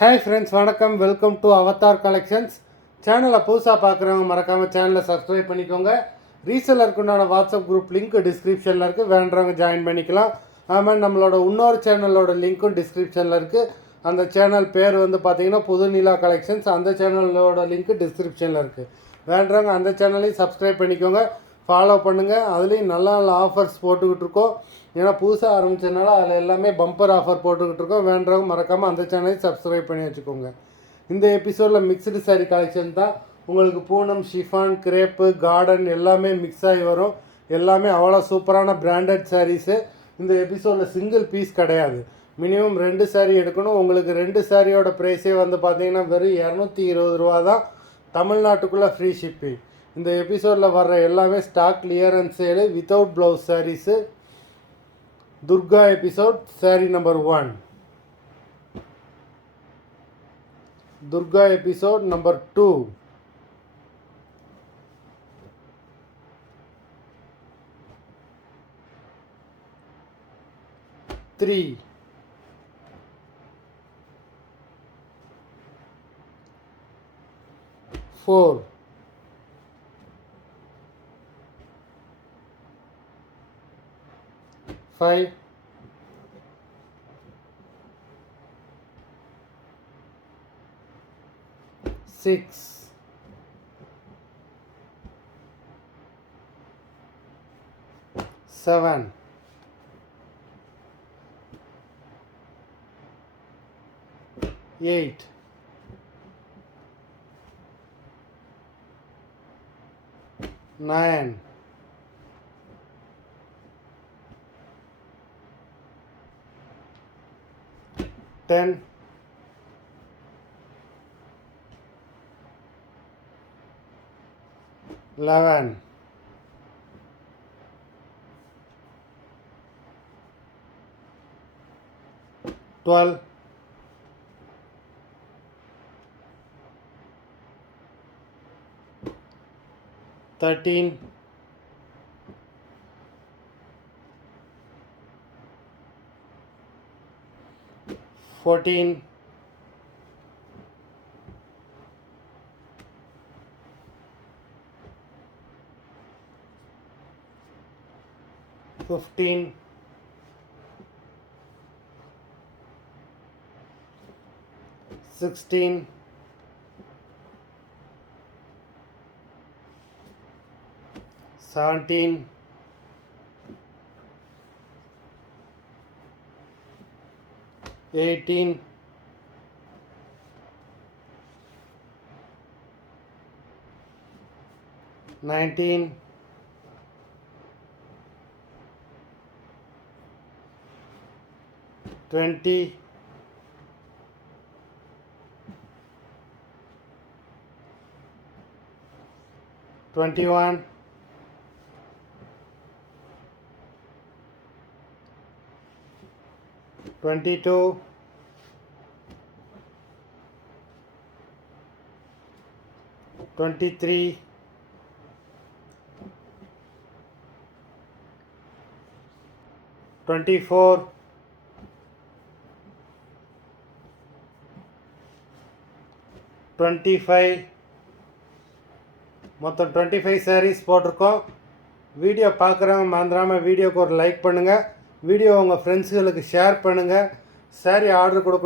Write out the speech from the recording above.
Hi friends, வணக்கம். Welcome to Avatar collections. சேனலை புதுசாக பார்க்குறவங்க மறக்காமல் சேனலை சப்ஸ்கிரைப் பண்ணிக்கோங்க. ரீசெல்லருக்கு உண்டான வாட்ஸ்அப் குரூப் லிங்க் டிஸ்கிரிப்ஷனில் இருக்குது, வேண்டவங்க ஜாயின் பண்ணிக்கலாம். அதுமாதிரி நம்மளோட இன்னொரு சேனலோட லிங்க்கும் டிஸ்கிரிப்ஷனில் இருக்குது. அந்த சேனல் பேர் பார்த்தீங்கன்னா புது நிலா கலெக்ஷன்ஸ். அந்த சேனலோட லிங்க்கு டிஸ்கிரிப்ஷனில் இருக்குது. வேண்டவங்க அந்த சேனலையும் சப்ஸ்கிரைப் பண்ணிக்கோங்க, ஃபாலோ பண்ணுங்கள். அதுலேயும் நல்ல நல்ல ஆஃபர்ஸ் போட்டுக்கிட்டு இருக்கோம். ஏன்னா புதுசாக ஆரம்பித்ததுனால அதில் எல்லாமே பம்பர் ஆஃபர் போட்டுக்கிட்டு இருக்கோம். வேண்டவங்க மறக்காமல் அந்த சேனலையும் சப்ஸ்கிரைப் பண்ணி வச்சுக்கோங்க. இந்த எபிசோடில் மிக்சடு சாரீ கலெக்ஷன் தான். உங்களுக்கு பூனம், ஷிஃபான், கிரேப்பு, கார்டன் எல்லாமே மிக்ஸ் ஆகி வரும். எல்லாமே அவ்வளோ சூப்பரான பிராண்டட் சாரீஸு. இந்த எபிசோடில் சிங்கிள் பீஸ் கிடையாது, மினிமம் 2 சாரீ எடுக்கணும். உங்களுக்கு 2 சாரியோட ப்ரைஸே பார்த்தீங்கன்னா வெறும் 220 ரூபா தான். தமிழ்நாட்டுக்குள்ளே ஃப்ரீ ஷிப்பிங். இந்த எபிசோடில் வர்ற எல்லாமே stock clearance sale without blouse sarees. Durga episode saree number 1, Durga episode number 2, 3, 4, 5, 6, 7, 8, 9, 10, 11, 12, 13, 14, 15, 16, 17, 18, 19, 20, 21, 22, 23, 24, 25, மொத்தம் 25 சாரீஸ் போட்டிருக்கோம். வீடியோ பார்க்குறவங்க மறந்துடாமல் வீடியோக்கு ஒரு லைக் பண்ணுங்கள். வீடியோ உங்கள் ஃப்ரெண்ட்ஸுகளுக்கு ஷேர் பண்ணுங்கள். சாரீ ஆர்டர் கொடுக்கணும்